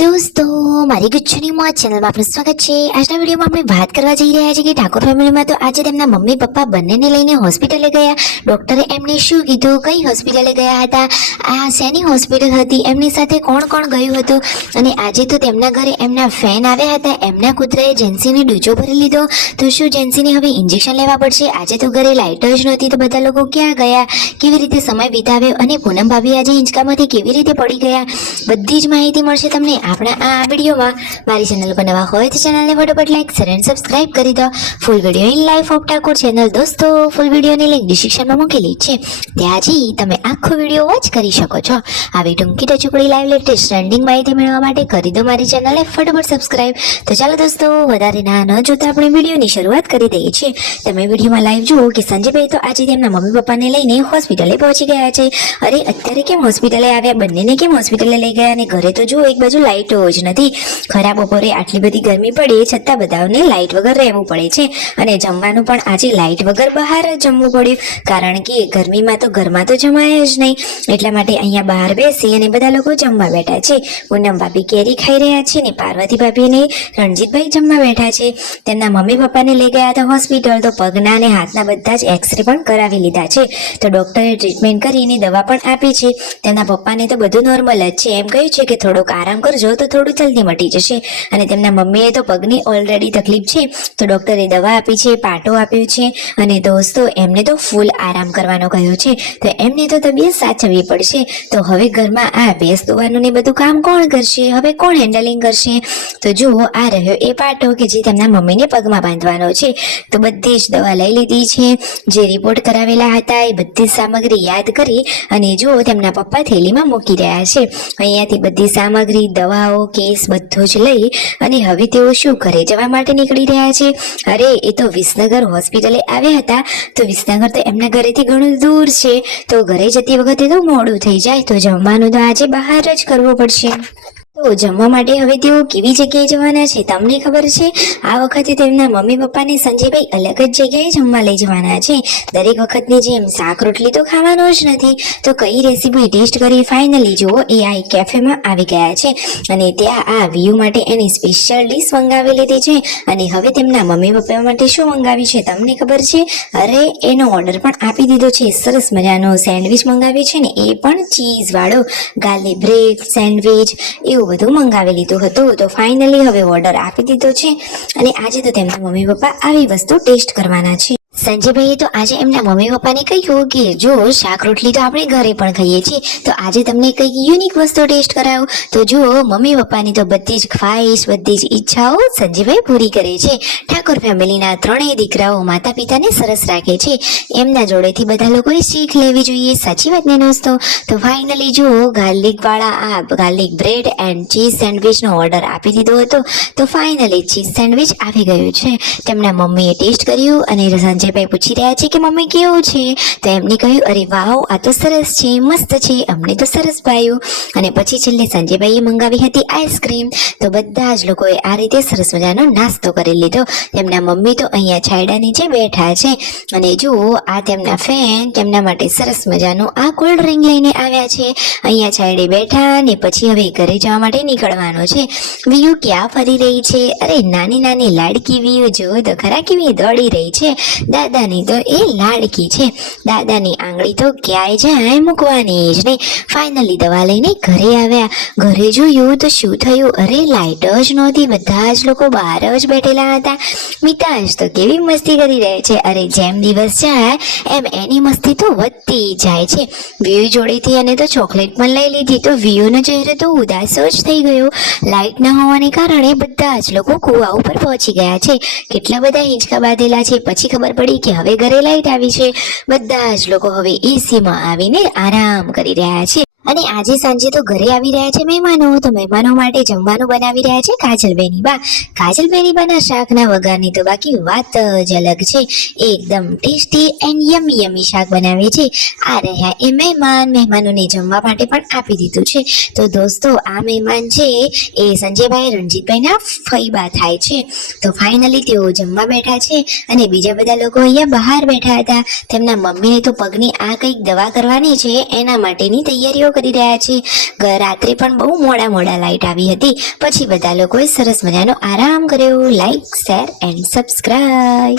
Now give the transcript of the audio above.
दोस्तों मारी गुच्छनी मौज चैनल में आपનું સ્વાગત છે। આજના વિડીયોમાં આપણે વાત કરવા જઈ રહ્યા છીએ કે ઠાકોર ફેમિલીમાં તો આજે તેમના મમ્મી પપ્પા બંનેને લઈને હોસ્પિટલે ગયા। ડોક્ટરે એમને શું કીધું, કઈ હોસ્પિટલે ગયા હતા, આ શેની હોસ્પિટલ હતી, એમની સાથે કોણ કોણ ગયું હતું અને આજે તો તેમના ઘરે એમના ફેન આવ્યા હતા। એમના કૂતરાએ જેન્સીને ડૂચો ભરી લીધો તો શું જેન્સીને હવે ઇન્જેક્શન લેવા પડશે। આજે તો ઘરે લાઇટ જ નહોતી તો બધા લોકો ક્યાં ગયા, કેવી રીતે સમય વિતાવ્યો અને પૂનમ ભાભી આજે હિંચકામાંથી કેવી રીતે પડી ગયા, બધી જ માહિતી મળશે તમને આપણા આ વિડીયોમાં। મારી ચેનલ પર નવા હોય તો ચેનલને ફટાફટ લાઈક શેર અને સબસ્ક્રાઇબ કરી દો। Full video in life of Thakor channel દોસ્તો ફૂલ વિડીયોની લિંક ડિસ્ક્રિપ્શનમાં મૂકેલી છે, ત્યાં જઈ તમે આખો વિડીયો વોચ કરી શકો છો। આવી ટૂંકી ટચુકડી લાઈવ લેટેસ્ટ ટ્રેન્ડિંગ માહિતી મેળવવા માટે કરી દો મારી ચેનલને ફટાફટ સબસ્ક્રાઇબ। તો ચાલો દોસ્તો વધારે ના ન જોતા આપણે વિડીયોની શરૂઆત કરી દઈએ છીએ। તમે વિડીયોમાં લાઈવ જુઓ કે સંજયભાઈ તો આજે તેમના મમ્મી પપ્પાને લઈને હોસ્પિટલે પહોંચી ગયા છે। અરે અત્યારે કેમ હોસ્પિટલે આવ્યા, બંનેને કેમ હોસ્પિટલે લઈ ગયા અને ઘરે તો જુઓ એક બાજુ લાઇટો જ નથી। ખરા બપોરે આટલી બધી ગરમી પડે છતાં બધાને લાઇટ વગર રહેવું પડે છે અને જમવાનું પણ આજે લાઇટ વગર બહાર જ જમવું પડ્યું, કારણ કે ગરમીમાં તો ઘરમાં તો જમાય જ નહીં, એટલા માટે અહીંયા બહાર બેસી અને બધા લોકો જમવા બેઠા છે। પૂનમ ભાભી કેરી ખાઈ રહ્યા છે ને પાર્વતી ભાભી અને રણજીતભાઈ જમવા બેઠા છે। તેમના મમ્મી પપ્પાને લઈ ગયા હતા હોસ્પિટલ તો પગના અને હાથના બધા જ એક્સરે પણ કરાવી લીધા છે, તો ડોક્ટરે ટ્રીટમેન્ટ કરીને દવા પણ આપી છે। તેમના પપ્પાને તો બધું નોર્મલ જ છે, એમ કહ્યું છે કે થોડોક આરામ કરજો તો થોડું જલ્દી મટી જશે અને તેમના મમ્મીએ તો પગની ઓલરેડી તકલીફ છે તો ડોક્ટરે દવા આપી છે, પાટો આપ્યો છે અને દોસ્તો એમને તો ફૂલ આરામ કરવાનો કહ્યો છે, તો એમને તો તબિયત સાચવવી પડશે। તો હવે ઘરમાં આ ભેંસ દોવાનું ને બધું કામ કોણ કરશે, હવે કોણ હેન્ડલિંગ કરશે? તો જુઓ આ રહ્યો એ પાટો કે જે તેમના મમ્મીને પગમાં બાંધવાનો છે। તો બધી જ દવા લઈ લીધી છે, જે રિપોર્ટ કરાવેલા હતા એ બધી સામગ્રી યાદ કરી અને જુઓ તેમના પપ્પા થેલીમાં મૂકી રહ્યા છે। અહીંયાથી બધી સામગ્રી, દવાઓ, કેસ બધું જ લઈ અને હવે તેઓ શું ઘરે જવા માટે નીકળી રહ્યા છે। અરે એ તો વિસનગર હોસ્પિટલે આવ્યા હતા, તો વિસનગર તો એમના ઘરેથી ઘણું દૂર છે, તો ઘરે જતી વખતે તો મોડું થઈ જાય, તો જમવાનું તો આજે બહાર જ કરવું પડશે। તો જમવા માટે હવે તેઓ કેવી જગ્યાએ જવાના છે તમને ખબર છે? આ વખતે તેમના મમ્મી પપ્પાને સંજયભાઈ અલગ જ જગ્યાએ જમવા લઈ જવાના છે। દરેક વખતની જેમ શાક રોટલી તો ખાવાનો જ નથી, તો કઈ રેસીપી ટેસ્ટ કરી ફાઇનલી જુઓ એ આ કેફેમાં આવી ગયા છે અને ત્યાં આ વ્યૂ માટે એની સ્પેશિયલ ડીશ મંગાવી લીધી છે અને હવે તેમના મમ્મી પપ્પા માટે શું મંગાવી છે તમને ખબર છે? અરે એનો ઓર્ડર પણ આપી દીધો છે, સરસ મજાનો સેન્ડવિચ મંગાવી છે ને એ પણ ચીઝ વાળો, ગાર્લિક બ્રેડ સેન્ડવિચ એવું બધું મંગાવી લીધું હતું। તો ફાઇનલી હવે ઓર્ડર આપી દીધો છે અને આજે તો તેમના મમ્મી પપ્પા આવી વસ્તુ ટેસ્ટ કરવાના છે। સંજયભાઈએ તો આજે એમના મમ્મી પપ્પાને કહ્યું કે જો શાક રોટલી તો આપણે ઘરે પણ ખાઈએ છીએ, તો આજે તમને કંઈક યુનિક વસ્તુ ટેસ્ટ કરાવું। તો જુઓ મમ્મી પપ્પાની તો બધી જ ખ્વાહિશ, બધી જ ઈચ્છાઓ સંજયભાઈ પૂરી કરે છે। ઠાકોર ફેમિલીના ત્રણેય દીકરાઓ માતા પિતાને સરસ રાખે છે, એમના જોડેથી બધા લોકોએ શીખ લેવી જોઈએ, સાચી વાત ને દોસ્તો? તો ફાઇનલી જુઓ ગાર્લિક બ્રેડ એન્ડ ચીઝ સેન્ડવિચનો ઓર્ડર આપી દીધો હતો, તો ફાઇનલી ચીઝ સેન્ડવિચ આવી ગયું છે। તેમના મમ્મીએ ટેસ્ટ કર્યું અને સંજયભાઈ પૂછી રહ્યા છે કે મમ્મી કેવું છે, તો એમને કહ્યું અરે વાવ આ તો સરસ છે, મસ્ત છે, અમને તો સરસ ભાવ્યું। અને પછી છેલ્લે સંજયભાઈએ મંગાવી હતી આઈસ્ક્રીમ, તો બધા જ લોકોએ આ રીતે સરસ મજાનો નાસ્તો કરી લીધો। તેમના મમ્મી તો અહીંયા છાયડા નીચે બેઠા છે અને જુઓ આ તેમના ફેન તેમના માટે સરસ મજાનું આ કોલ્ડ ડ્રિંક લઈને આવ્યા છે, અહીંયા છાયડે બેઠા ને પછી હવે ઘરે જવા માટે નીકળવાનો છે। વિયુ ક્યાં ફરી રહી છે? અરે નાની નાની લાડકી વિયુ જુઓ તો ખરા કેવી દોડી રહી છે। દાદાની તો એ લાડકી છે, દાદાની આંગળી તો ક્યાંય જાય મૂકવાની જ નહીં। ફાઇનલી દવા લઈને ઘરે આવ્યા, ઘરે જોયું તો શું થયું, અરે લાઇટ જ નહોતી, બધા જ લોકો બહાર જ બેઠેલા હતા। મિતાજ તો કેવી મસ્તી કરી રહે છે, અરે જેમ દિવસ જાય એમ એની મસ્તી તો વધતી જાય છે। વ્યૂ જોડેથી અને તો ચોકલેટ પણ લઈ લીધી, તો વ્યૂનો ચહેરો તો ઉદાસ જ થઈ ગયો। લાઇટ ન હોવાને કારણે બધા જ લોકો કૂવા ઉપર પહોંચી ગયા છે, કેટલા બધા હિંચકા બાંધેલા છે। પછી ખબર પડી કે હવે ઘરે લાઈટ આવી છે, બધા જ લોકો હવે એસીમાં આવીને આરામ કરી રહ્યા છે। અને આજે સાંજે તો ઘરે આવી રહ્યા છે મહેમાનો, તો મહેમાનો માટે જમવાનું બનાવી રહ્યા છે કાજલબેની બા। કાજલબેની બાના શાકના વઘારની તો બાકી વાત જ અલગ છે, એકદમ ટેસ્ટી એન્ડ યમી શાક બનાવે છે। આ રહ્યા એ મહેમાનોને જમવા માટે પણ આપી દીધું છે। તો દોસ્તો આ મહેમાન છે એ સંજયભાઈ રણજીતભાઈના ફઈબા થાય છે, તો ફાઇનલી તેઓ જમવા બેઠા છે અને બીજા બધા લોકો અહીંયા બહાર બેઠા હતા। તેમના મમ્મીને તો પગની આ કંઈક દવા કરવાની છે, એના માટેની તૈયારીઓ કરી રહ્યા છે. રાત્રે પણ બહુ મોડા લાઈટ આવી હતી. પછી બધા લોકોએ સરસ મજાનો આરામ કર્યો. Like, share and subscribe.